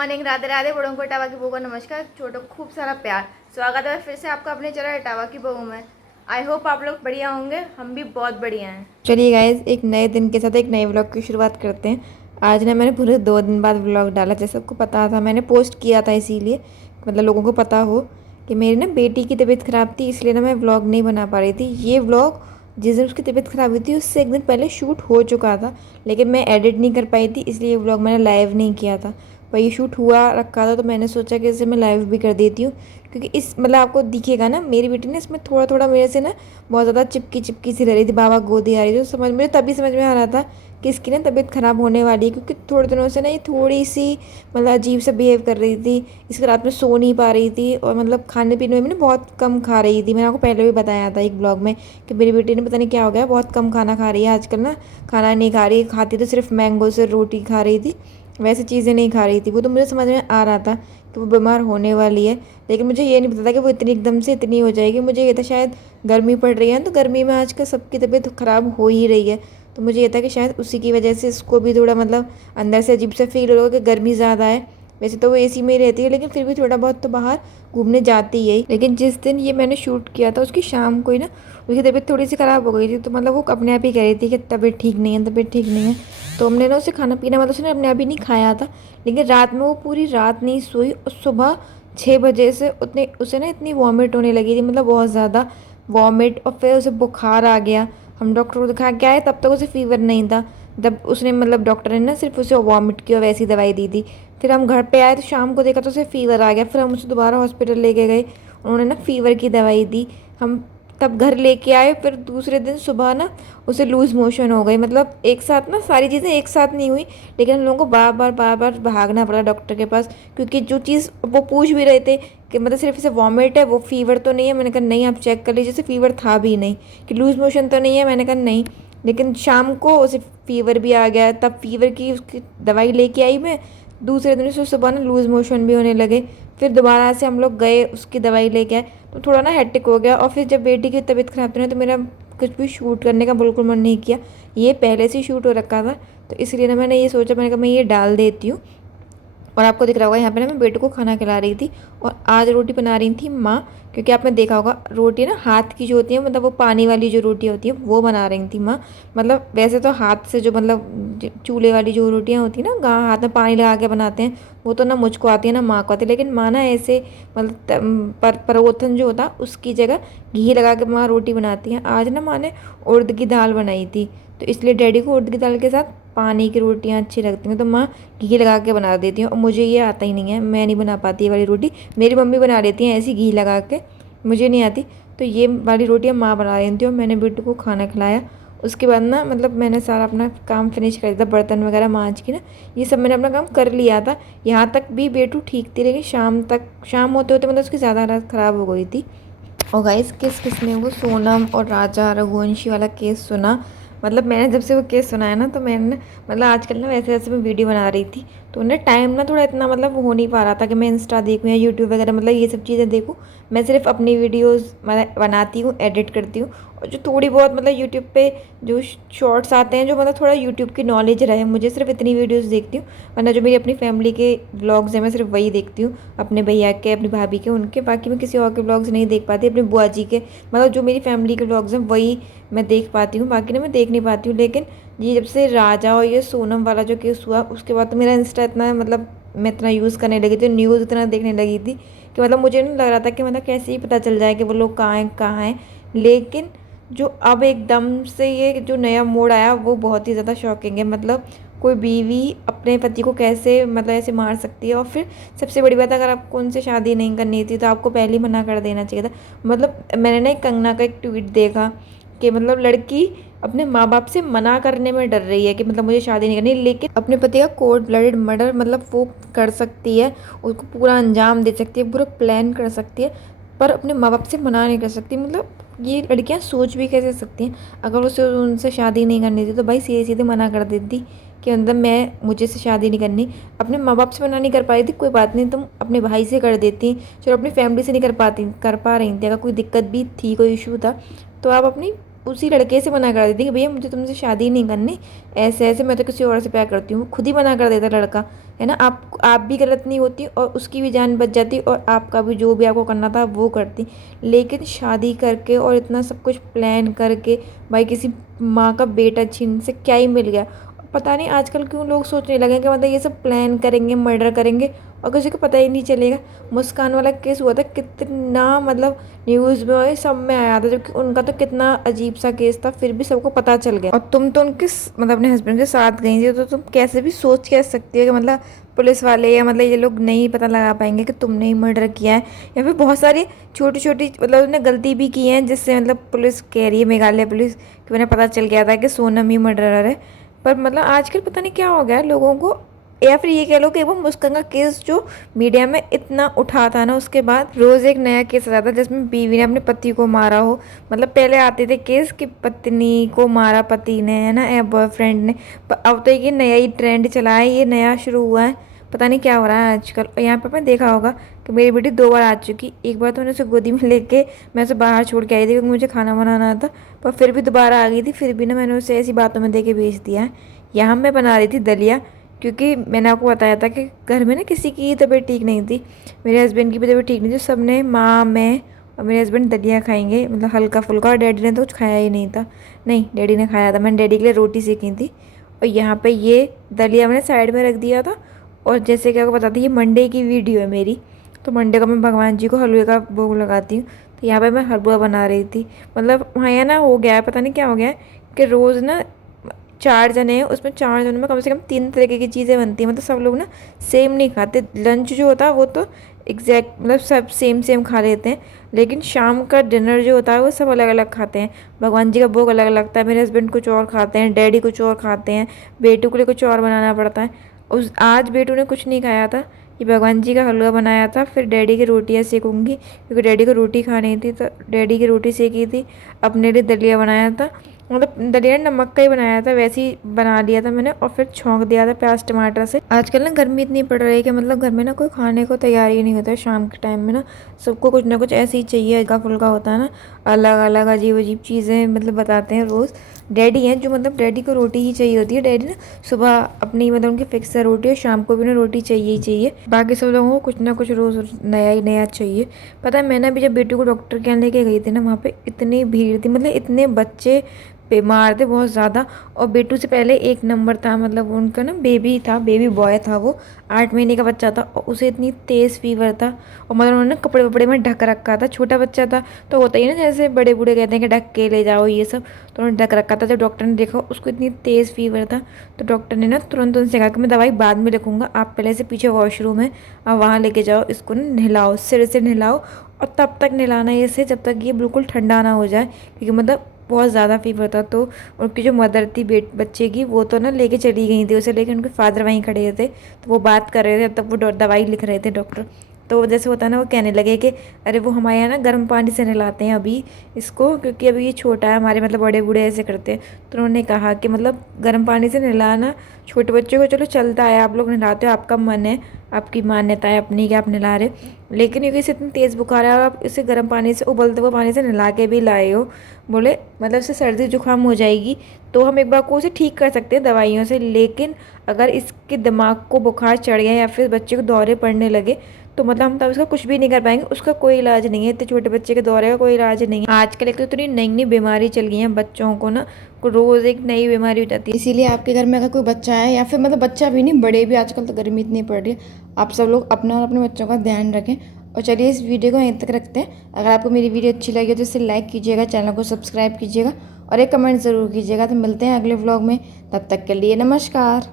Morning, Radhe Radhe. बड़ों को इटावा की बहू का नमस्कार, छोटों को खूब सारा प्यार। स्वागत है फिर से आपका अपने चैनल इटावा की बहू में। आई होप आप लोग बढ़िया होंगे, हम भी बहुत बढ़िया हैं। चलिए गाइज, एक नए दिन के साथ एक नए व्लॉग की शुरुआत करते हैं। आज ना मैंने पूरे 2 दिन बाद व्लॉग डाला। जैसे सबको पता था, मैंने पोस्ट किया था इसीलिए मतलब लोगों को पता हो कि मेरी ना बेटी की तबीयत ख़राब थी, इसलिए ना मैं व्लॉग नहीं बना पा रही थी। ये व्लॉग जिस दिन उसकी तबीयत ख़राब हुई थी उससे एक दिन पहले शूट हो चुका था, लेकिन मैं एडिट नहीं कर पाई थी, इसलिए ये व्लॉग मैंने लाइव नहीं किया था। पर ये शूट हुआ रखा था तो मैंने सोचा कि इसे मैं लाइव भी कर देती हूँ, क्योंकि इस मतलब आपको दिखेगा ना मेरी बेटी ने इसमें थोड़ा थोड़ा मेरे से ना बहुत ज़्यादा चिपकी चिपकी सी रह रही थी, बाबा गोदी आ रही थी। तो समझ मुझे तभी समझ में आ रहा था कि इसकी ना तबीयत ख़राब होने वाली है, क्योंकि थोड़े दिनों से ना ये थोड़ी सी मतलब अजीब सा बिहेव कर रही थी। इसके रात में सो नहीं पा रही थी और मतलब खाने पीने में भी ना बहुत कम खा रही थी। मैंने आपको पहले भी बताया था एक ब्लॉग में कि मेरी बेटी ने पता नहीं क्या हो गया, बहुत कम खाना खा रही है आजकल ना। खाना नहीं खा रही, खाती तो सिर्फ मैंगो से रोटी खा रही थी, वैसे चीज़ें नहीं खा रही थी वो। तो मुझे समझ में आ रहा था कि वो बीमार होने वाली है, लेकिन मुझे ये नहीं पता था कि वो इतनी एकदम से इतनी हो जाएगी। मुझे ये था शायद गर्मी पड़ रही है, तो गर्मी में आजकल सबकी तबीयत ख़राब हो ही रही है, तो मुझे ये था कि शायद उसी की वजह से इसको भी थोड़ा मतलब अंदर से अजीब सा फील हो रहा होगा कि गर्मी ज़्यादा है। वैसे तो वो एसी में ही रहती है, लेकिन फिर भी थोड़ा बहुत तो बाहर घूमने जाती है। लेकिन जिस दिन ये मैंने शूट किया था उसकी शाम को ही ना उसकी तबीयत थोड़ी सी ख़राब हो गई थी, तो मतलब वो अपने आप ही कह रही थी कि तबीयत ठीक नहीं है, तबीयत ठीक नहीं है। तो हमने ना उसे खाना पीना मतलब उसने अपने आप ही नहीं खाया था, लेकिन रात में वो पूरी रात नहीं सोई और सुबह 6 बजे से उतने उसे ना इतनी वॉमिट होने लगी थी, मतलब बहुत ज़्यादा वॉमिट। और फिर उसे बुखार आ गया। हम डॉक्टर को दिखा के आए, तब तक उसे फीवर नहीं था। तब उसने मतलब डॉक्टर ने ना सिर्फ उसे वॉमिट की और वैसी दवाई दी थी। फिर हम घर पे आए तो शाम को देखा तो उसे फीवर आ गया। फिर हम उसे दोबारा हॉस्पिटल लेके गए, उन्होंने ना फीवर की दवाई दी। हम तब घर लेके आए, फिर दूसरे दिन सुबह ना उसे लूज़ मोशन हो गई। मतलब एक साथ ना सारी चीज़ें एक साथ नहीं हुई, लेकिन हम लोगों को बार बार भागना पड़ा डॉक्टर के पास, क्योंकि जो चीज़ वो पूछ भी रहे थे कि मतलब सिर्फ इसे वॉमिट है, वो फीवर तो नहीं है। मैंने कहा नहीं, आप चेक कर लीजिए। जैसे फीवर था भी नहीं। कि लूज़ मोशन तो नहीं है, मैंने कहा नहीं। लेकिन शाम को उसे फीवर भी आ गया, तब फीवर की उसकी दवाई लेके आई मैं। दूसरे दिन से सुबह ना लूज़ मोशन भी होने लगे। फिर दोबारा से हम लोग गए, उसकी दवाई लेके आए, तो थोड़ा ना हेक्टिक हो गया। और फिर जब बेटी की तबीयत ख़राब थी ना, तो मेरा कुछ भी शूट करने का बिल्कुल मन नहीं किया। ये पहले से ही शूट हो रखा था, तो इसलिए ना मैंने ये सोचा, मैंने कहा मैं ये डाल देती हूँ। और आपको दिख रहा होगा यहाँ पे ना मैं बेटे को खाना खिला रही थी, और आज रोटी बना रही थी माँ। क्योंकि आपने देखा होगा रोटी ना हाथ की जो होती है, मतलब वो पानी वाली जो रोटी होती है वो बना रही थी माँ। मतलब वैसे तो हाथ से जो मतलब चूल्हे वाली जो रोटियाँ होती हैं ना, हाथ में पानी लगा के बनाते हैं, वो तो ना मुझको आती है ना माँ को आती है। लेकिन माँ ना ऐसे मतलब परोथन जो होता उसकी जगह घी लगा के माँ रोटी बनाती हैं। आज ना माँ ने उड़द की दाल बनाई थी, तो इसलिए डैडी को उड़द की दाल के साथ पानी की रोटियाँ अच्छी लगती हैं, तो माँ घी लगा के बना देती हूँ। और मुझे ये आता ही नहीं है, मैं नहीं बना पाती ये वाली रोटी। मेरी मम्मी बना लेती हैं ऐसी घी लगा के, मुझे नहीं आती। तो ये वाली रोटियाँ माँ बना रही थी और मैंने बेटू को खाना खिलाया। उसके बाद ना मतलब मैंने सारा अपना काम फिनिश कर दिया था, बर्तन वगैरह मांज के ना ये सब मैंने अपना काम कर लिया था। यहाँ तक भी बेटू ठीक थी, लेकिन शाम होते होते मतलब उसकी ज़्यादा हालत ख़राब हो गई थी। और गाइस, किस किस ने वो सोनम और राजा रघुवंशी वाला केस सुना? मतलब मैंने जब से वो केस सुना है ना, तो मैंने मतलब आजकल ना वैसे वैसे मैं वीडियो बना रही थी, तो ना टाइम ना थोड़ा इतना मतलब हो नहीं पा रहा था कि मैं इंस्टा देखूँ या यूट्यूब वगैरह मतलब ये सब चीज़ें देखूँ। मैं सिर्फ अपनी वीडियोज़ मतलब बनाती हूँ, एडिट करती हूँ, और जो थोड़ी बहुत मतलब यूट्यूब पे जो शॉर्ट्स आते हैं, जो मतलब थोड़ा यूट्यूब की नॉलेज रहे, मुझे सिर्फ इतनी वीडियोज़ देखती हूँ। वरना जो मेरी अपनी फैमिली के व्लॉग्स हैं मैं सिर्फ वही देखती हूँ, अपने भैया के, अपनी भाभी के, उनके। बाकी मैं किसी और के व्लॉग्स नहीं देख पाती। अपनी बुआ जी के मतलब जो मेरी फैमिली के व्लॉग्स हैं वही मैं देख पाती हूँ, बाकी ना मैं देख नहीं पाती हूँ। लेकिन ये जब से राजा और ये सोनम वाला जो केस हुआ, उसके बाद तो मेरा इंस्टा इतना मतलब मैं इतना यूज़ करने लगी थी, न्यूज़ इतना देखने लगी थी कि मतलब मुझे नहीं लग रहा था कि मतलब कैसे ही पता चल जाए कि वो लोग कहाँ हैं कहाँ हैं। लेकिन जो अब एकदम से ये जो नया मोड़ आया वो बहुत ही ज़्यादा शॉकिंग है। मतलब कोई बीवी अपने पति को कैसे मतलब ऐसे मार सकती है? और फिर सबसे बड़ी बात, अगर आपको उनसे शादी नहीं करनी थी तो आपको पहले ही मना कर देना चाहिए था। मतलब मैंने ना एक कंगना का एक ट्वीट देखा कि मतलब लड़की अपने माँ बाप से मना करने में डर रही है कि मतलब मुझे शादी नहीं करनी, लेकिन अपने पति का कोल्ड ब्लडेड मर्डर मतलब वो कर सकती है, उसको पूरा अंजाम दे सकती है, पूरा प्लान कर सकती है, पर अपने माँ बाप से मना नहीं कर सकती। मतलब ये लड़कियां सोच भी कैसे सकती हैं? अगर उसे उनसे शादी नहीं करनी थी तो भाई सीधे सीधे मना कर देती कि मतलब मुझे से शादी नहीं करनी। अपने माँ बाप से मना नहीं कर पाई थी, कोई बात नहीं, तुम अपने भाई से कर देती। चलो अपनी फैमिली से नहीं कर पा रही थी, अगर कोई दिक्कत भी थी, कोई इशू था, तो आप अपनी उसी लड़के से मना कर देती कि भैया मुझे तुमसे शादी नहीं करनी, ऐसे ऐसे मैं तो किसी और से प्यार करती हूँ। खुद ही मना कर देता लड़का, है ना। आप भी गलत नहीं होती और उसकी भी जान बच जाती और आपका भी जो भी आपको करना था वो करती। लेकिन शादी करके और इतना सब कुछ प्लान करके भाई किसी माँ का बेटा छीन से क्या ही मिल गया। पता नहीं आजकल क्यों लोग सोचने लगे कि मतलब ये सब प्लान करेंगे, मर्डर करेंगे और किसी को पता ही नहीं चलेगा। मुस्कान वाला केस हुआ था, कितना मतलब न्यूज़ में और सब में आया था, जबकि उनका तो कितना अजीब सा केस था, फिर भी सबको पता चल गया। और तुम तो उनके मतलब अपने हस्बैंड के साथ गई थी, तो तुम कैसे भी सोच कह सकती हो कि मतलब पुलिस वाले या मतलब ये लोग नहीं पता लगा पाएंगे कि तुमने ही मर्डर किया है। या फिर बहुत सारी छोटी छोटी मतलब उन्होंने गलती भी की है, जिससे मतलब पुलिस कह रही है, मेघालय पुलिस, कि उन्हें पता चल गया था कि सोनम ही मर्डरर है। पर मतलब आजकल पता नहीं क्या हो गया है लोगों को। या फिर ये कह लो कि वो मुस्कान का केस जो मीडिया में इतना उठा था ना, उसके बाद रोज़ एक नया केस आता था जिसमें बीवी ने अपने पति को मारा हो। मतलब पहले आते थे केस कि पत्नी को मारा पति ने, है ना, या बॉयफ्रेंड ने। पर अब तो ये नया ही ट्रेंड चला है, ये नया शुरू हुआ है। पता नहीं क्या हो रहा है आजकल। और यहाँ पर मैं देखा होगा कि मेरी बेटी 2 बार आ चुकी। एक बार तो मैंने उसे गोदी में लेके मैं उसे बाहर छोड़ के आई थी क्योंकि मुझे खाना बनाना था, पर फिर भी दोबारा आ गई थी। फिर भी ना मैंने उसे ऐसी बातों में दे के भेज दिया है। यहाँ मैं बना रही थी दलिया, क्योंकि मैंने आपको बताया था कि घर में ना किसी की तबीयत ठीक नहीं थी, मेरे हस्बैंड की भी तबीयत ठीक नहीं थी। सब ने, माँ, मैं और मेरे हस्बैंड दलिया खाएंगे, मतलब हल्का फुल्का। और डैडी ने तो कुछ खाया ही नहीं था। नहीं, डैडी ने खाया था, मैंने डैडी के लिए रोटी सेकी थी। और यहाँ पे ये दलिया मैंने साइड में रख दिया था। और जैसे कि आपको बताती, ये मंडे की वीडियो है मेरी, तो मंडे को मैं भगवान जी को हलवे का भोग लगाती हूँ। तो यहाँ पे मैं हलवा बना रही थी। मतलब वहाँ यहाँ ना हो गया है, पता नहीं क्या हो गया है कि रोज़ ना 4 जने हैं, उसमें 4 जनों में कम से कम 3 तरीके की चीज़ें बनती हैं। मतलब सब लोग ना सेम नहीं खाते। लंच जो होता है वो तो एग्जैक्ट मतलब सब सेम सेम खा लेते हैं, लेकिन शाम का डिनर जो होता है वो सब अलग अलग खाते हैं। भगवान जी का भोग अलग लगता है, मेरे हस्बैंड कुछ और खाते हैं, डैडी कुछ और खाते हैं, बेटू के लिए कुछ और बनाना पड़ता है। उस आज बेटू ने कुछ नहीं खाया था, ये भगवान जी का हलवा बनाया था। फिर डैडी की रोटियाँ सेकूँगी क्योंकि डैडी को रोटी खानी थी, तो डैडी की रोटी सेकी थी। अपने लिए दलिया बनाया था, मतलब दलिया नमक का ही बनाया था, वैसे ही बना लिया था मैंने। और फिर छौंक दिया था प्याज टमाटर से। आजकल ना गर्मी इतनी पड़ रही है कि मतलब घर में ना कोई खाने को तैयार ही नहीं होता है। शाम के टाइम में ना सबको कुछ ना कुछ ऐसे ही चाहिए, हल्का फुल्का होता है ना, अलग अलग अजीब अजीब चीज़ें मतलब बताते हैं रोज़। डैडी हैं जो मतलब डैडी को रोटी ही चाहिए होती है। डैडी ना सुबह अपनी मतलब उनकी फिक्स है रोटी, और शाम को भी उन्हें रोटी चाहिए ही चाहिए। बाकी सब लोगों को कुछ ना कुछ रोज़ नया ही नया चाहिए। पता है, मैंने भी जब बेटी को डॉक्टर के यहाँ लेके गई थी ना, वहाँ पे इतनी भीड़ थी, मतलब इतने बच्चे बीमार थे बहुत ज़्यादा। और बेटू से पहले 1 नंबर था, मतलब उनका ना बेबी था, बेबी बॉय था, वो 8 महीने का बच्चा था। और उसे इतनी तेज़ फीवर था, और मतलब उन्होंने कपड़े वपड़े में ढक रखा था। छोटा बच्चा था तो होता ही ना, जैसे बड़े बूढ़े कहते हैं कि ढक के ले जाओ ये सब, तो उन्होंने ढक रखा था। जब डॉक्टर ने देखा उसको इतनी तेज़ फीवर था, तो डॉक्टर ने ना तुरंत उनसे कहा कि मैं दवाई बाद में लिखूँगा, आप पहले से पीछे वॉशरूम है, आप वहाँ लेके जाओ, इसको ना नहलाओ, सिर से नहलाओ। और तब तक नहलाना है इसे जब तक ये बिल्कुल ठंडा ना हो जाए, क्योंकि मतलब बहुत ज़्यादा फीवर था। तो उनकी जो मदर थी बच्चे की, वो तो ना लेके चली गई थी उसे, लेकिन उनके फादर वहीं खड़े थे, तो वो बात कर रहे थे, तब वो दवाई लिख रहे थे डॉक्टर। तो जैसे होता है ना, वो कहने लगे कि अरे वो हमारे यहाँ ना गर्म पानी से नहलाते हैं अभी इसको, क्योंकि अभी ये छोटा है, हमारे मतलब बड़े बूढ़े ऐसे करते हैं। तो उन्होंने कहा कि मतलब गर्म पानी से नहलाना छोटे बच्चों को चलो चलता है, आप लोग नहलाते हो, आपका मन है, आपकी मान्यता है अपनी कि आप नहला रहे हो। लेकिन क्योंकि इसे इतनी तेज़ बुखार है और आप इसे गर्म पानी से, उबलते हुए पानी से नहला के भी लाए हो, बोले मतलब इससे सर्दी जुकाम हो जाएगी, तो हम एक बार को उसे ठीक कर सकते हैं दवाइयों से। लेकिन अगर इसके दिमाग को बुखार चढ़ गया या फिर बच्चे को दौरे पड़ने लगे, तो मतलब हम तब इसका कुछ भी नहीं कर पाएंगे, उसका कोई इलाज नहीं है। इतने छोटे बच्चे के दौरे का कोई इलाज नहीं है। आजकल एक तो इतनी नई नई बीमारी चल गई है बच्चों को ना, रोज़ एक नई बीमारी हो जाती है। इसीलिए आपके घर में अगर कोई बच्चा है, या फिर मतलब बच्चा भी नहीं, बड़े भी, आजकल तो गर्मी इतनी पड़ रही है, आप सब लोग अपना और अपने बच्चों का ध्यान रखें। और चलिए इस वीडियो को यहीं तक रखते हैं। अगर आपको मेरी वीडियो अच्छी लगी तो इसे लाइक कीजिएगा, चैनल को सब्सक्राइब कीजिएगा और एक कमेंट ज़रूर कीजिएगा। तो मिलते हैं अगले व्लॉग में, तब तक के लिए नमस्कार।